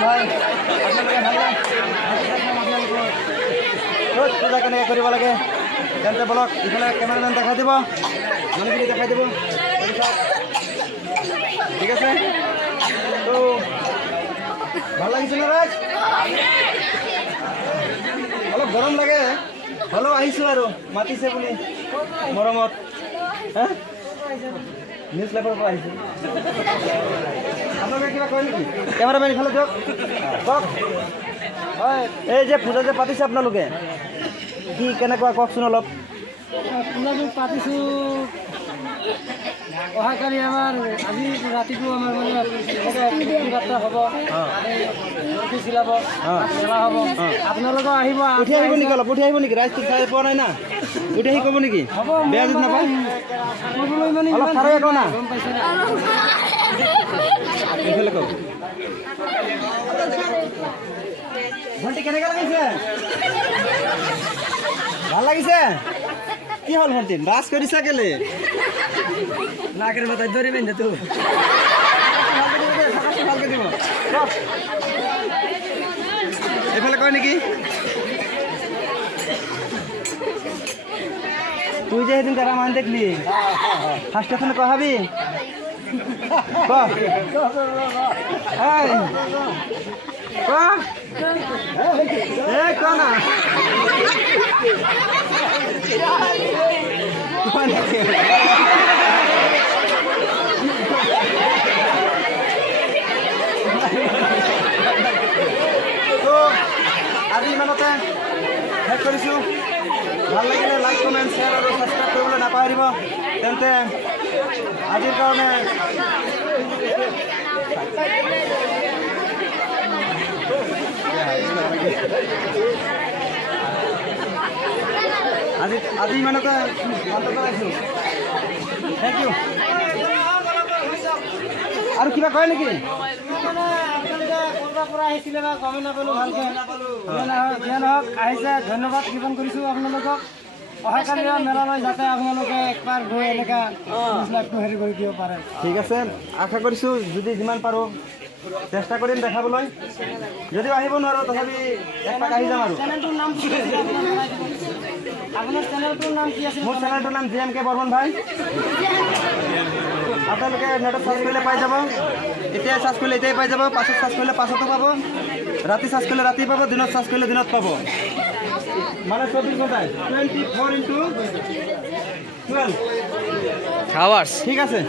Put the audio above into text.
ভাই আপোনালোকে ভালে ক'ত পূজা কেনেকৈ কৰিব লাগে তেন্তে বলক ইফালে কেমেৰামেন দেখাই দিব মানুহখিনি দেখাই দিব ঠিক আছে তো ভাল লাগিছে নে ৰাজ অলপ গৰম লাগে হ'লেও আহিছোঁ আৰু মাতিছে বুলি মৰমত হা নিউজ লাইভৰ পৰা আহিছোঁ আপোনালোকে কিবা কয় নেকি কেমেৰামেন ইফালে দিয়ক কওক হয় এই যে পূজা যে পাতিছে আপোনালোকে কি কেনেকুৱা কওকচোন অলপ পূজাটো পাতিছোঁ অহাকালি আমাৰ আজি ৰাতিটো আমাৰ মানে যাত্ৰা হ'ব চিলাব মেলা হ'ব আপোনালোকে আহিব উঠি আহিব নেকি অলপ উঠি আহিব নেকি ৰাইজটো চাই পোৱা নাই না উঠি আহি ক'ব নেকি হ'ব বেয়া যদি নাপায় ক'বলৈ মানে অলপ খাৰৈ আকৌ না গম পাইছে এইফালে কওক ভণ্টি কেনেকৈ লাগিছে ভাল লাগিছে কি হ'ল ভণ্টি বাছ কৰিছা কেলে নাকের মাথায় দড়ি বেঁধে তো ভালকে দিব এইফালে কয় নেকি তুই যে সেদিন কারা মান দেখলি ফার্স্ট এখানে কহাবি না তো আজি ইমানতে শেষ কৰিছোঁ ভাল লাগিলে লাইক কমেণ্ট শ্বেয়াৰ আৰু ছাবস্ক্ৰাইব কৰিবলৈ নাপাহৰিব তেন্তে আজিৰ কাৰণে আজি ইমানতে অন্ত পেলাইছোঁ থেংক ইউ আৰু কিবা কয় নেকি পৰা আহিছিলে বা গমেই নাপালোঁ ভালকৈ যিয়ে নহওক আহিছে ধন্যবাদ জ্ঞাপন কৰিছোঁ আপোনালোকক অহাকালি মেলালৈ যাতে আপোনালোকে একবাৰ গৈ এনেকুৱা লাইফটো হেৰি কৰি দিব পাৰে ঠিক আছে আশা কৰিছোঁ যদি যিমান পাৰোঁ চেষ্টা কৰিম দেখাবলৈ যদিও আহিব নোৱাৰোঁ তথাপি এপাক আহি যাম আৰু চেনেলটোৰ নাম কি আছিল আপোনাৰ চেনেলটোৰ নাম কি আছিল মোৰ চেনেলটোৰ নাম JMK বৰ্মন ভাই আপোনালোকে নেটত চাৰ্চ কৰিলে পাই যাব এতিয়াই চাৰ্চ কৰিলে এতিয়াই পাই যাব পাছত চাৰ্চ কৰিলে পাছতো পাব ৰাতি চাৰ্চ কৰিলে ৰাতি পাব দিনত চাৰ্চ কৰিলে দিনত পাব মানে 24 ঘণ্টাই 24 × 12 আৱাৰ্ছ ঠিক আছে